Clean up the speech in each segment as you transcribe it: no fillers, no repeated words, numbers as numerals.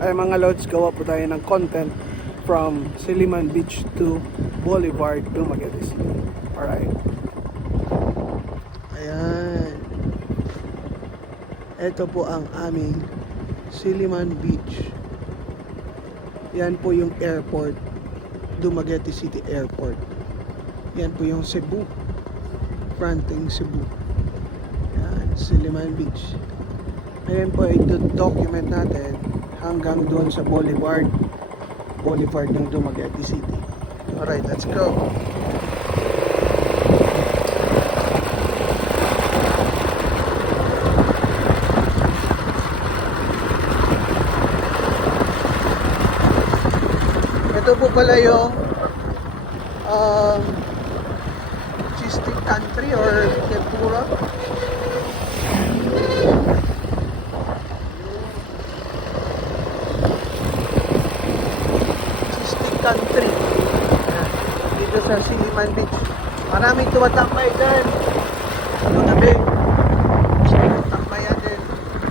Ay mga lods, gawa po tayo ng content from Silliman Beach to Boulevard to Dumaguete City. Alright. Ayan. Ito po ang aming Silliman Beach. Yan po yung airport, Dumaguete City Airport. Yan po yung Cebu, fronting Cebu. Yan, Silliman Beach. Ngayon po i-document natin hanggang doon sa Boulevard ng Dumaguete City. Alright, let's go. Ito po pala yung cheesesteak country or tempura. Cheesesteak country. Dito sa Silliman Beach. Maraming tumatambay dyan. Magabi. Tambayan din.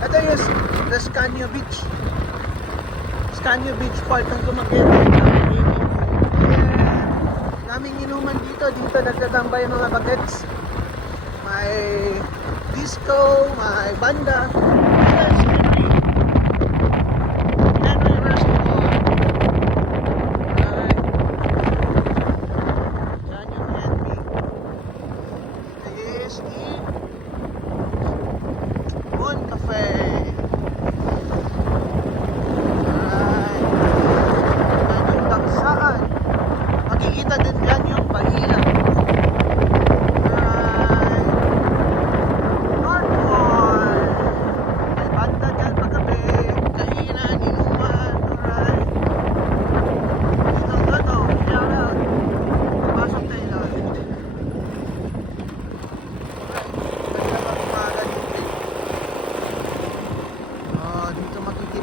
Ito yung Descanio Beach. Descanio Beach part ng Dumaguete. Daming inuman dito. Dito nagtatambay mga bagets. May disco, may banda.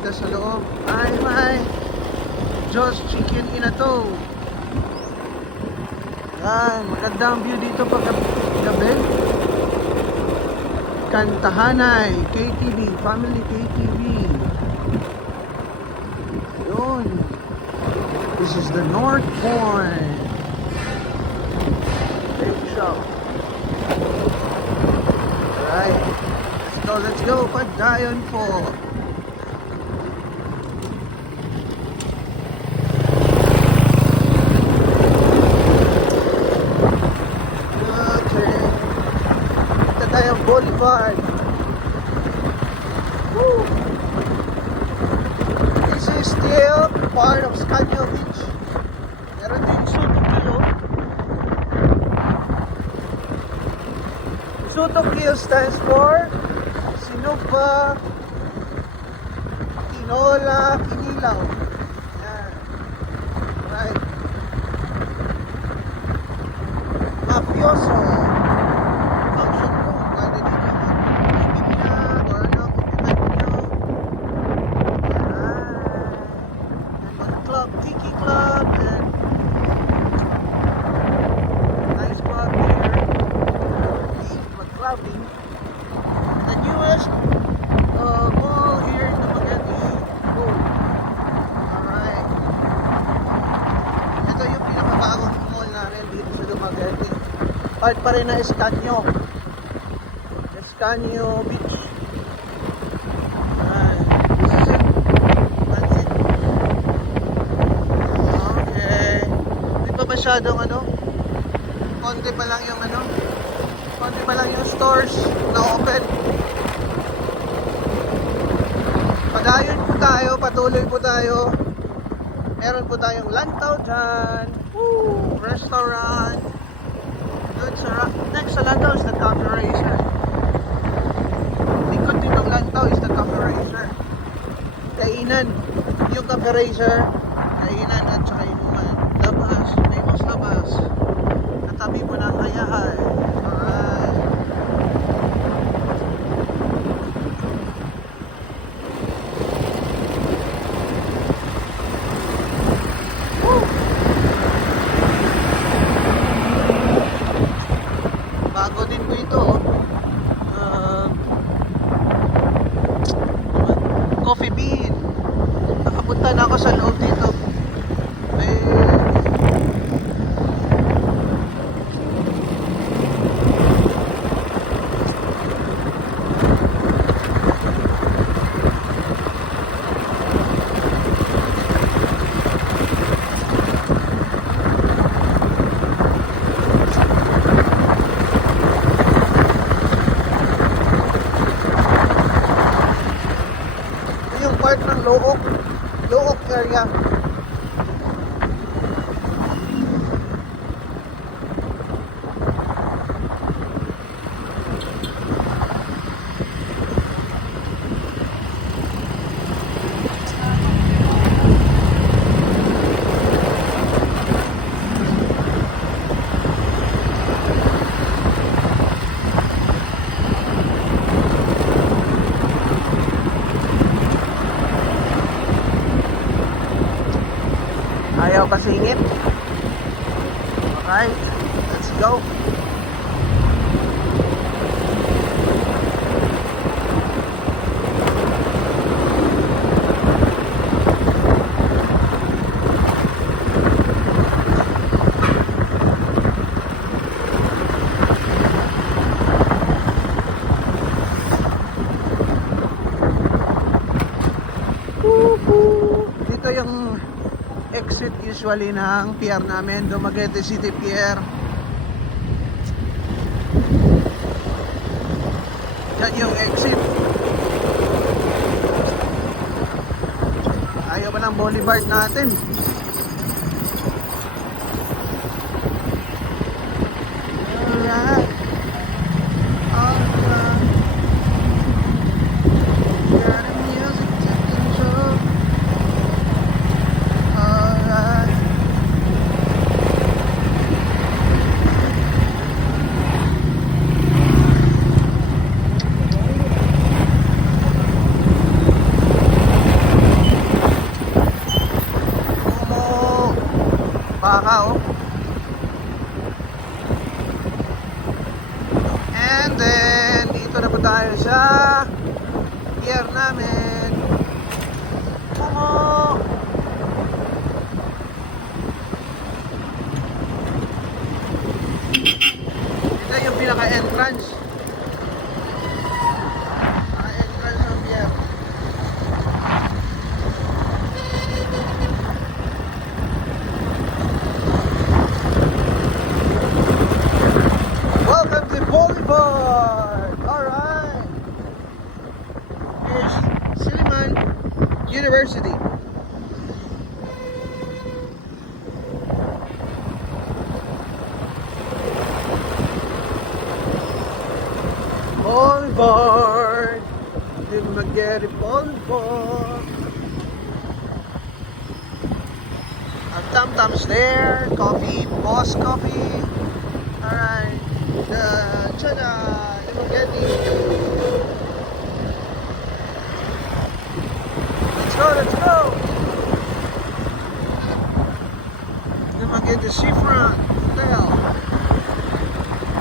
Sa loob ay may Joss Chicken Inato. Yan, magandang view dito pag gabi. Kantahanay KTV, Family KTV. Yun. This is the North Point. Big show. Alright, let's go Padayon po. Boulevard. Woo. This is still part of Descanio Beach. Meron din Sutokio. Sutokio stands for Sinugba, Tinola, Kinilaw. Yan. Right. Mafioso. Tiki Club and nice club here. East McClouding. The newest mall here in Dumaguete. Oh. Alright. Ito yung pinakabagong mall namin dito sa Dumaguete. Part pa rin na Escanio. Escanio Beach. Masyadong konti pa lang yung stores na open. Padayon po tayo, patuloy po tayo. Meron po tayong lantaw dyan. Woo! Restaurant. Next sa lantaw is the Coffee Racer. Likod din ng lantaw is the Coffee Racer. Kainan yung Coffee Racer, kainan at saka inuman. Labas, famous labas. Natabi mo ng Ayahay. Alright. Woo! Bago din po ito. Coffee Bean. part ng Looc area. Ayaw pa singit. Alright, let's go. Dito yung exit usually ng pier namin, Dumaguete City Pier. Yan yung exit. Ayaw pa ng boulevard natin. Alright. Alright. Got the music to control. Alright. Baka oh. And then dito na po tayo sa pier namin. Ito yung pinaka-entrance. Entrance ng pier. Welcome to Boulevard! Alright! Here's Silliman University. Boulevard! Dumaguete Boulevard! Tam-tams there, coffee, Boss Coffee. Alright, Chana, Dumaguete. Let's go! Dumaguete Seafront Hotel.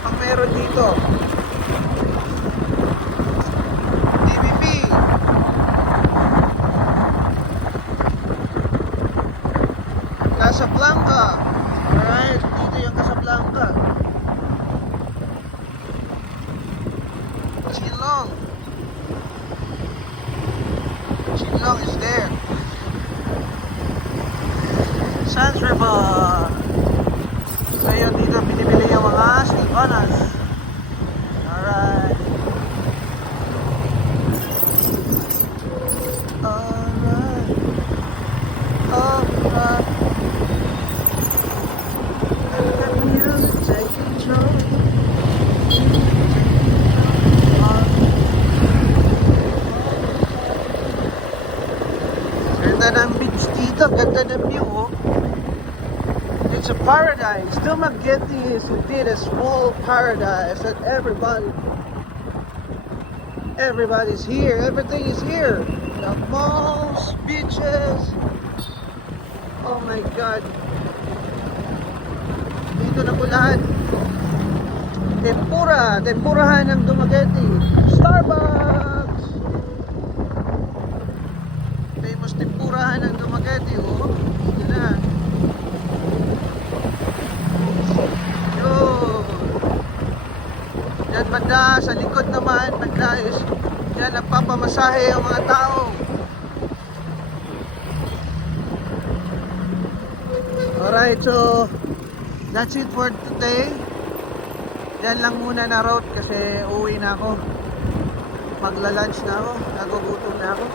Ang meron dito, DBP. Casablanca. Alright, dito yung Casablanca. Chilong. Chilong is there. Sans River. So yun, dito binibili yung mga Silvanas. Alright. Alright. Alright. Let the music take control. Ganda ng beach dito, ganda ng view oh. It's a paradise. Dumaguete is indeed a small paradise that everybody's here. Everything is here. The malls, beaches. Oh my God. Dito na po lahat. Tempurahan ng Dumaguete. Starbucks. Famous tempurahan ng Dumaguete oh. Dito na. Yan banda, sa likod naman, banda is yan, nagpapamasahe ang mga tao. Alright, so that's it for today. Yan lang muna na route kasi uwi na ako. Magla-lunch na ako, nagugutom na ako.